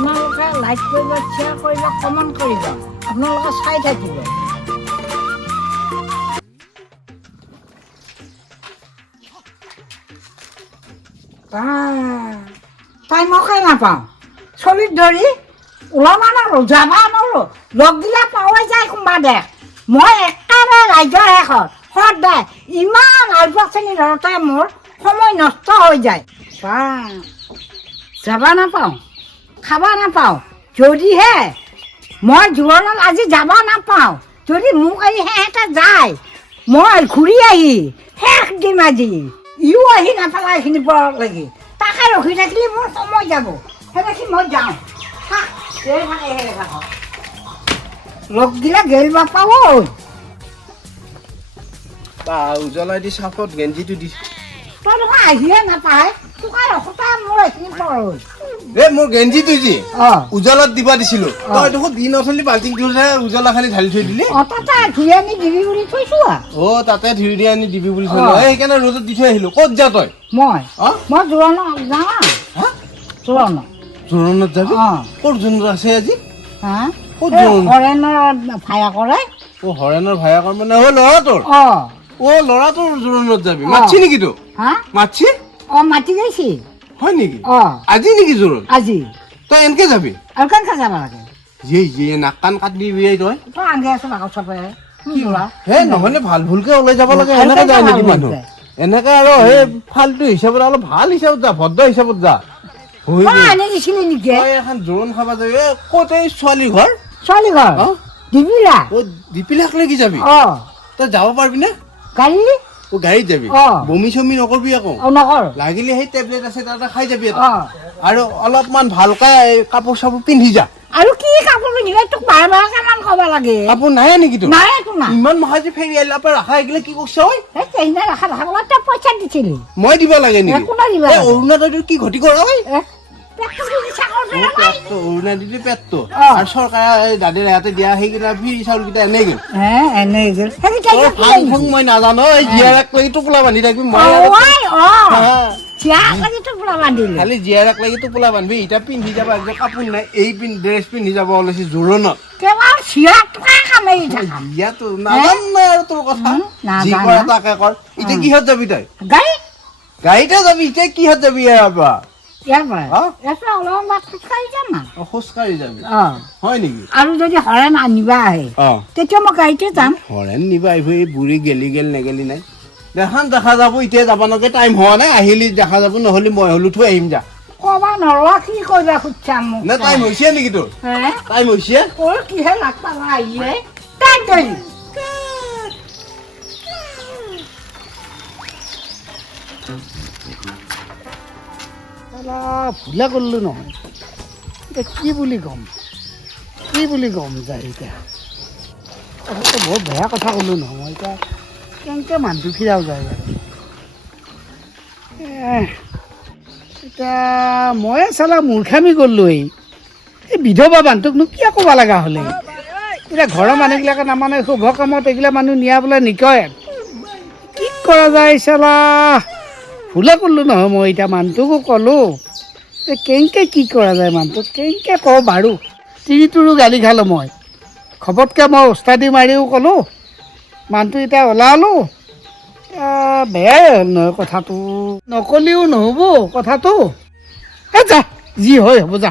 আপোনালোকে লাইক কৰিব শ্বেয়াৰ কৰিব কমেণ্ট কৰিব। আপোনালোকে চাই থাকিব। তাই মকে নাপাওঁ। চলিত ধৰি ওলাবা নৰো যাবা নৰো লগ দিলে পাৱাই যায় কোনোবা দে। মই একেবাৰে ৰাজ্যৰ শেষত। সদায় ইমান আলপৈচানি ধৰোঁতে মোৰ সময় নষ্ট হৈ যায়। বা যাবা নাপাওঁ। খাবা নাপাওঁ। যদিহে মই জোৰণত আজি যাব নাপাওঁ, যদি মোক আহি সিহঁতে যায়, মই ঘূৰি আহি শেষ দিম আজি ইও আহি নাপালা এইখিনি পৰত লাগি। তাকে ৰখি থাকিলে মোৰ সময় যাব। সেইদেখি মই যাওঁ। থাক এই থাকে সেই থাকক লগ দিলে গেল বাপাও উজ্বলাই দি চাফত গেঞ্জিটো দি। তই দেখোন আহিয়ে নাপায়। তোকে ৰখোতা মোৰ এইখিনি পৰ এ মোৰ গেঞ্জিটো যি অঁ। উজ্বলত দিব দিছিলো। তই দেখোন দিন অথলি বাল্টিং দিওঁতে উজ্বলা খালি ঢালি থৈ দিলি। অঁ তাতে ধুই আনি দিবি বুলি থৈছোঁ আৰু অ তাতে ধুই দি আনি দিবি বুলি। থলো। এই সেইকাৰণে ৰ'দত দি থৈ আহিলো। ক'ত যা তই? মই। মই জোৰণত যাওঁ হা? জোৰণত। যাবি? ক'ত জোৰোণ আছে আজি? ক'ত জোৰোণ? হৰেণৰ ভায়া কৰে। অ হৰেণৰ ভায়াকৰ মানে অ ল'ৰাটোৰ? অঁ। অ ল'ৰাটোৰ জোৰোণত যাবি। মাতছি নেকি তো হা মাতছি অঁ মাতি গৈছি। হয় নেকি? অঁ আজি নেকি জোৰোণ আজি। তই এনেকে যাবি? আৰু কেনেকৈ যাব লাগে? যিয়ে যিয়ে নাক কাণ কাটি দিবি এই তই। তই আগে আছো আকৌ চবে। হে নহলে ভালো ভুলকে ওলাই যাব লাগে। এনেকে যায় নেকি মানুহ? এনেকে আৰু সেই ফাল্টু হিচাপত অলপ ভালো হিচাপত যা ভদ্ৰ হিচাপত যা। এখন জোৰোণ খাবা যাবি। ক'ত এই ছোৱালী ঘৰ? ছোৱালী ঘৰ অ? দিবিলা? অ দীপিলাক লাগি যাবি? অঁ। তই যাব পাৰিবি নে? গাড়ী গাড়ীত যাবি? বমি চমি নকৰবি আকৌ। লাগিলে সেই টেবলেট আছে তাতে খাই যাবি আৰু। অলপমান ভালকে কাপোৰ চাপোৰ পিন্ধি যা। আৰু কি কাপোৰ পিন্ধিলে? তোক বাৰে বাৰে কিমান ক'ব লাগে। কাপোৰ নাই নেকি তোৰ? নাই একো নাই। ইমান মহাজি ফেৰি আহিলা পৰা ৰাখা আহিলে কি কৰিছ ঐ? এই সেইদিনা ৰাখা ভাগৱত তই পইচা দিছিলি। মই দিব লাগে নেকি? এই লাগে। কি ঘটি কৰ ঐ? এ, পেটটো কি চাকৰ অ, দৰে নাই? পেটটো অৰুণাচলী পেটটো। অ। আৰু চৰকাৰে এই দাদিৰ হাতে দিয়া সেইকেইটা ফ্ৰী চাউল কেইটা এনেই গ'ল। হে এনেই গ'ল। সেইকেইটা তই এতিয়া ফাং কি ফুং মই নাজানো এই জীয়াৰাক লাগি টোপোলা বান্ধি থাকিবি মই অঁ আৰু- ঐ, অঁ। হা। চিয়া লাগি তোক বোলা বান্ধিলে। খালি জীয়াৰাক লাগি টোপোলা বান্ধবি এতিয়া পিন্ধি যাবা একদম কাপোৰ নাই এই পিন্ধ ড্ৰেছ পিন্ধি যাব ওলাইছে জোৰোণত। ইয়াতো নাজানো আৰু তোৰ কথা। যি। কৰা তাকে কৰ এতিয়া কিহত যাবি তই? গাড়ীতে যাবি এতিয়া কিহত যাবি ইয়াৰ পৰা? ইয়াৰ পৰা অ? ইয়াৰ পৰা অলপমান বাট খোজকাঢ়ি যাম না অ, খোজকাঢ়ি যাবি। অঁ। হয় নেকি? আৰু যদি হৰেণ আনিবা আহে অ। তেতিয়া মই গাড়ীতে যাম। হৰেণ নিবা আহিব এই বুঢ়ী গেলি গেল নেগেলি নাই। দেখান দেখা যাব এতিয়া যাব নালাগে টাইম হোৱা নাই আহিলি দেখা যাব নহ'লে মই হ'লো থৈ আহিম যা। ক'বা নৰোৱা কি কৰিবা খুজিছাম মোক? নে টাইম হৈছে নেকি তোৰ? টাইম হৈছে? তোৰ কিহে লাগ পালা আহিলে তাক ভুলে কৰিলো নহয়। এতিয়া কি বুলি ক'ম? কি বুলি ক'ম যায় এতিয়া? আচলতে বহুত বেয়া কথা ক'লো নহয় মই এতিয়া কেনেকৈ মানুহটো ফিৰাও যায় বাৰু। এতিয়া ময়ে চালা মূৰ্খামি কৰিলোঁ এই। বিধৱা মানুহটোকনো কিয় ক'ব লগা হ'লে? এতিয়া ঘৰৰ মানুহবিলাকে নামানে শুভ কামত এইগিলা মানুহ নিয়া বোলে নিকয়। কি কৰা যায় চালা? ভুলে কৰিলোঁ নহয় মই এতিয়া মানুহটোকো ক'লোঁ। যে কেনেকৈ কি কৰা যায় মানুহটোক? কেনেকৈ কওঁ বাৰু তিৰিটোৰো গালি খালোঁ মই। খবতকৈ মই ওস্তাদি মাৰিও ক'লোঁ। মানুহটো এতিয়া ওলালোঁ। বেয়াই হ'ল নহয় কথাটো। নকলেও নহ'ব কথাটো। এ যা যি হয় হ'ব যা।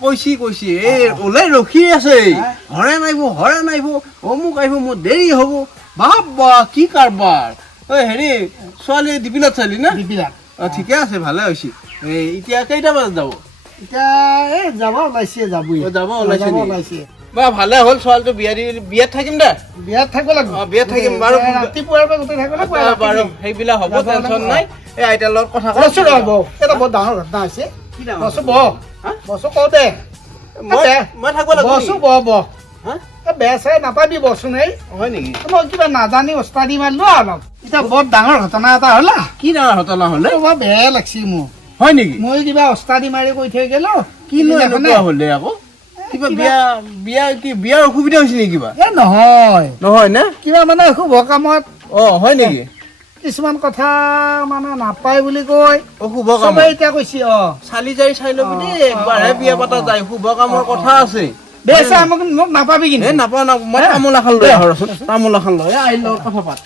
কৈছি কৈছি এই ওলাই ৰখি আছে হৰে নাইব হৰে নাইব অমুক আহিব মোৰ দেৰি হ'ব বাপ বা কি কাৰবাৰ ঐ হেৰি ছোৱালী দীপিলাত চালি না দিবিলাক অ ঠিকে আছে ভালে হৈছে এই এতিয়া কেইটা বজাত যাব এতিয়া এই যাব ওলাইছে যাবই যাব ওলাইছে ওলাইছে বা ভালে হ'ল ছোৱালীটো বিয়া দি বিয়াত থাকিম দে। বিয়াত থাকিব লাগিব। অ, বিয়াত থাকিম বাৰু। ৰাতিপুৱাৰ পৰা গোটেই থাকিব লাগিব বাৰু সেইবিলাক হ'ব টেনশ্যন নাই। এই আইতাৰ লগত কথা বস্তু ৰ'ব এটা বৰ ডাঙৰ ঘটনা হৈছে। কি ডাঙৰ? বহ। হা? কওঁ দে। মই মই থাকিব লাগিব বস্তু বহ বহ? বেয়া চাই নাপাবি বচোন এই। হয় নেকি? মই কিবা নাজানি ওস্তাদি মাৰিলো অলপ। এতিয়া বৰ ডাঙৰ ঘটনা এটা হ'ল। কি ডাঙৰ ঘটনা হ'লে বৰ বেয়া লাগছি মোৰ। হয় নেকি? মই কিবা ওস্তাদি মাৰি কৈ থৈ গেলো। কিনো হ'লে আকৌ? কিবা বিয়া বিয়া কি বিয়াৰ অসুবিধা হৈছে নেকি কিবা? এ নহয়। নহয় নে? কিবা মানে শুভ কামত। অ হয় নেকি? কিছুমান কথা মানে নাপায় বুলি কয়। অ শুভ কাম এতিয়া কৈছে অ। চালি জাৰি চাই ল'বি দেই একবাৰহে বিয়া পতা যায় শুভ কামৰ কথা আছে। মোক মোক নাপাবি এ কিন্তু। নাপাওঁ নাপাওঁ। মই হে? তামোল এখন লৈ দে। তামোল এখন লৈ। আহ, লগত কথা পাত।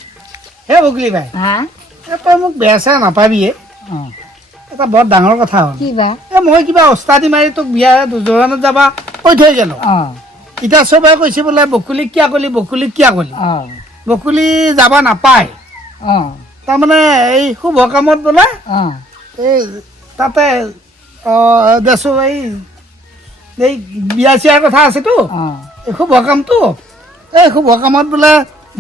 হে বগলি ভাই। হা? এ তই মোক বেয়া চেয়া নাপাবি এ। অ। এটা বৰ ডাঙৰ কথা হ'ল। কি বা এ মই কিবা ওস্তাদি মাৰি তোক বিয়া দুজোৰানত যাবা কৈ থৈ গেলো। এতিয়া চবে কৈছে বোলে বকুলি কিয়া কলি বকুলি কিয়া কলি। বকুলি যাবা নাপায়। তাৰমানে এই শুভ কামত বোলে এই তাতে অ দেছো এই এই বিয়া চিয়াৰ কথা আছেতো। এই শুভ কামটো। এই শুভ কামত বোলে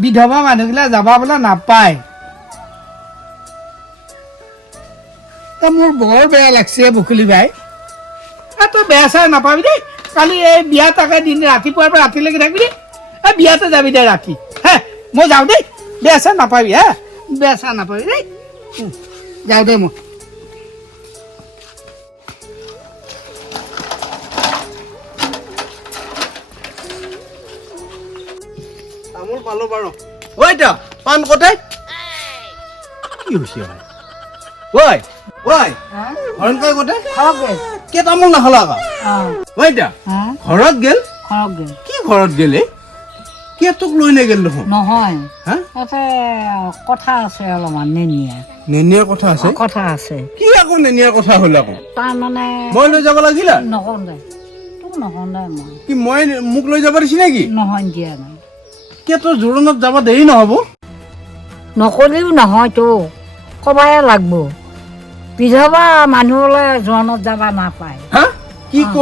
বিধৱা মানুহগিলা যাবা বোলে নাপায়। তা মোৰ বৰ বেয়া লাগছে বকুলি ভাই এ তই বেয়া চাই নাপাবি দেই। কালি এই বিয়া তাকে দিন ৰাতিপুৱাৰ পৰা ৰাতিলৈকে থাকিবি দেই। এই বিয়াতে যাবি দে ৰাতি। হে মই যাওঁ দেই। বেয়া চাই নাপাবি হে। বেয়া চাই নাপাবি দেই। যাওঁ দেই মই। তামোল পালো বাৰু। ঐ পাণ কটাই কি হৈছে ঐ। ঐ হা? হৰণকাই কটাই খৰক গেল কে তামোল নাখালা আকৌ? অ। ঐ এতিয়া হা? ঘৰত গেল? খৰক গেল। কি ঘৰত গেলে? কে তোক লৈ নেগেল দেখোন? নহয়। হা? তাতে কথা আছে অলপমান নেনিয়া। নেনিয়াৰ কথা আছে? কথা আছে। কি আকৌ নেনিয়াৰ কথা হ'ল আকৌ? তাৰমানে মই লৈ যাব লাগিলা নকওঁ দে তোক নকওঁ দে মই। কি মই মোক লৈ যাব দিছি নেকি? নহয় দিয়া নাই। কে তোৰ জোৰোণত যাব দেৰি নহ'ব? নকলেও নহয় তো। ক'বাই লাগব। বিধৱা মানুহলে জোৰণত যাব নাপায়। হা? কি। ক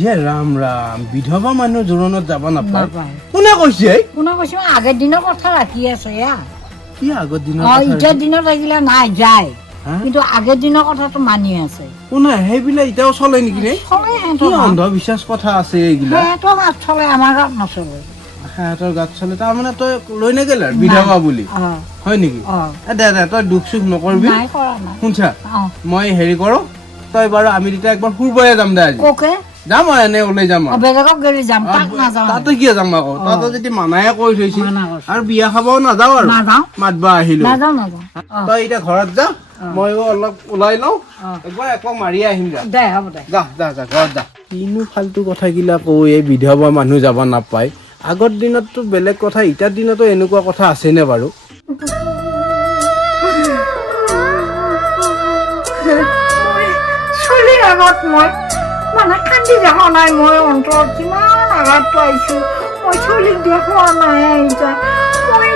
ইয়ে ৰাম ৰাম বিধৱা মানুহ জোৰোণত যাব নাপায়। কোনে কৈছে কোনে কৈছে? আগৰ দিনৰ কথা ৰাখি আছে এয়া। কি আগৰ দিনৰ কথা এতিয়াৰ দিনত লাগিলে নাই যায়? কিন্তু আগৰ দিনৰ কথাটো মানি আছে। কোনে? সেইবিলাক এতিয়াও চলে নেকি ৰে চলে কি। অন্ধবিশ্বাস কথা আছে এইগিলা? সিহঁতৰ গাত চলে আমাৰ গাত নচলে। সিহঁতৰ গাত চলে তাৰমানে তই লৈ নেগেল বিধৱা বুলি? হয় নেকি? দে দে তই দুখ চুখ নকৰিবি। শুনছা মই হেৰি কৰোঁ তই বাৰু আমি তেতিয়া একবাৰ যাম দে আজি। যাম আৰু এনে ওলাই যাম তাতে কিয় যাম আকৌ। তাতে যদি মানায়ে কৈ থৈছিল। আৰু বিয়া খাবও নাযাওঁ আৰু। মাতবা আহিলো। তই এতিয়া ঘৰত যা। ময়ো অলপ ওলাই লওঁ। একবাৰ একবাৰ মাৰি আহিম যা। দে হ'ব দে। যা যা যা ঘৰত যা। কিনো ফাল্টু কথাগিলা এই বিধৱা মানুহ যাব নাপায়। আগৰ দিনততো বেলেগ কথা এতিয়াৰ দিনতো এনেকুৱা কথা আছেনে বাৰু? আগত মই। মানে কান্দি দেখা নাই মই, অন্তৰত কিমান আঘাত পাইছো। মই চলিক দেখুওৱা নাই এতিয়া। মই